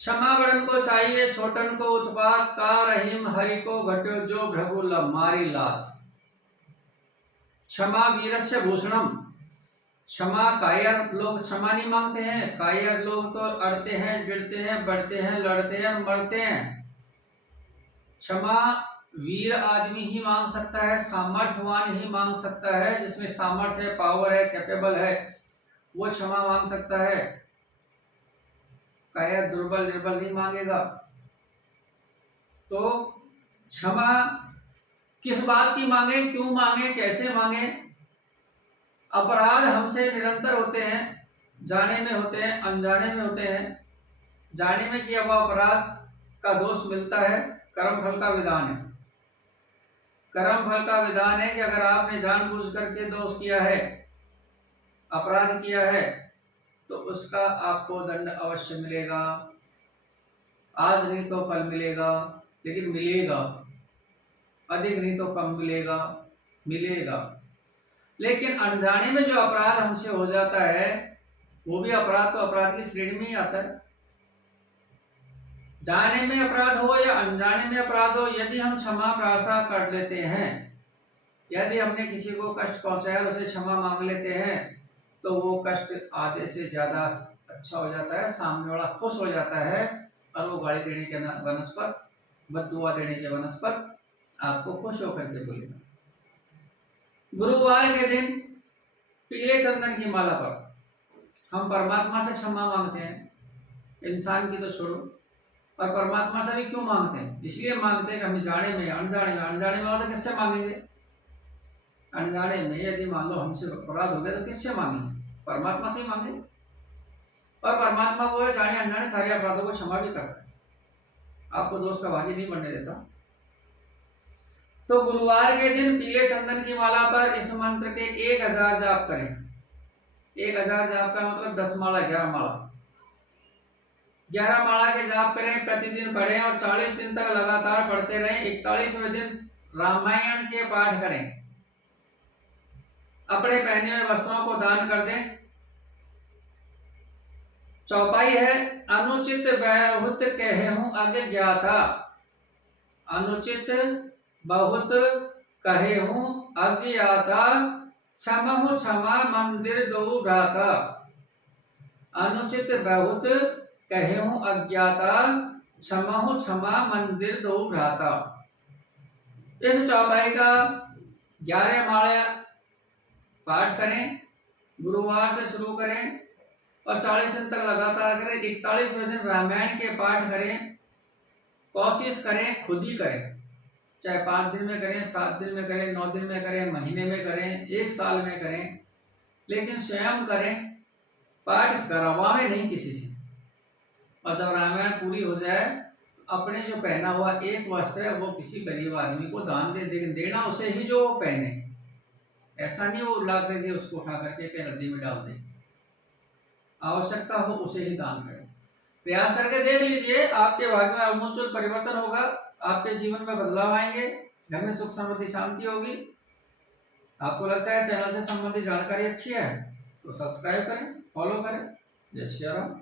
क्षमा बड़न को चाहिए छोटन को उत्पात का रहीम हरि को घट्यो जो भृगु मारी लात। क्षमा वीरस्य भूषणम। क्षमा कायर लोग क्षमा नहीं मांगते हैं, कायर लोग तो अड़ते हैं, गिरते हैं, बढ़ते हैं, लड़ते हैं, मरते हैं। क्षमा वीर आदमी ही मांग सकता है, सामर्थ्यवान ही मांग सकता है, जिसमें सामर्थ्य है, पावर है, कैपेबल है, वो क्षमा मांग सकता है। कायर दुर्बल निर्बल नहीं मांगेगा। तो क्षमा किस बात की मांगे, क्यों मांगे, कैसे मांगे? अपराध हमसे निरंतर होते हैं, जाने में होते हैं, अनजाने में होते हैं। जाने में किया हुआ अपराध का दोष मिलता है, कर्म फल का विधान है। कर्म फल का विधान है कि अगर आपने जानबूझ करके दोष किया है, अपराध किया है, तो उसका आपको दंड अवश्य मिलेगा। आज नहीं तो कल मिलेगा, लेकिन मिलेगा। अधिक नहीं तो कम मिलेगा, मिलेगा। लेकिन अनजाने में जो अपराध हमसे हो जाता है, वो भी अपराध तो अपराध की श्रेणी में ही आता है। जाने में अपराध हो या अनजाने में अपराध हो, यदि हम क्षमा प्रार्थना कर लेते हैं, यदि हमने किसी को कष्ट पहुंचाया, उसे क्षमा मांग लेते हैं, तो वो कष्ट आधे से ज्यादा अच्छा हो जाता है, सामने वाला खुश हो जाता है, और वो गाली देने के वनस्पत, बददुआ देने के वनस्पत आपको खुश होकर के बोलेगा। गुरुवार के दिन पीले चंदन की माला पर हम परमात्मा से क्षमा मांगते हैं। इंसान की तो छोड़ो, और परमात्मा से भी क्यों मांगते हैं? इसलिए मांगते हैं कि हम जाने में अनजाने में, अनजाने में हो तो किससे मांगेंगे? अनजाने में यदि मान लो हमसे अपराध हो गया तो किससे मांगेंगे? परमात्मा से ही मांगेंगे। और परमात्मा को है जाने अनजाने सारे अपराधों को क्षमा भी करता है, आपको दोष का भागी नहीं बनने देता। तो गुरुवार के दिन पीले चंदन की माला पर इस मंत्र के 1000 जाप करें। 1000 जाप का मतलब 10 माला, 11 माला, 11 माला के जाप करें, प्रतिदिन पढ़ें और 40 दिन तक लगातार पढ़ते रहें। 41वें दिन रामायण के पाठ करें। अपने पहने हुए वस्त्रों को दान कर दें। चौपाई है, अनुचित बहुत कहे हूं अज्ञाता। अनुचित बहुत कहे हूं अज्ञाता, क्षमहु क्षमा मंदिर दो भ्राता। अनुचित बहुत कहे हूं अज्ञाता, क्षमहु क्षमा मंदिर दो भ्राता। इस चौपाई का 11 माला पाठ करें, गुरुवार से शुरू करें और 40 दिन तक लगातार करें। 41वें दिन रामायण के पाठ करें। कोशिश करें खुद ही करें, चाहे 5 दिन में करें, 7 दिन में करें, 9 दिन में करें, महीने में करें, 1 साल में करें, लेकिन स्वयं करें, पाठ करवाएं नहीं किसी से। और जब रामायण पूरी हो जाए तो अपने जो पहना हुआ एक वस्त्र है वो किसी गरीब आदमी को दान देना उसे ही जो पहने। ऐसा नहीं वो ला करके उसको उठा करके नदी में डाल दे, आवश्यकता हो उसे ही दान करें। प्रयास करके देख लीजिए, आपके भाग्य में आमूल परिवर्तन होगा, आपके जीवन में बदलाव आएंगे, घर में सुख समृद्धि शांति होगी। आपको लगता है चैनल से संबंधित जानकारी अच्छी है तो सब्सक्राइब करें, फॉलो करें। जय श्री राम।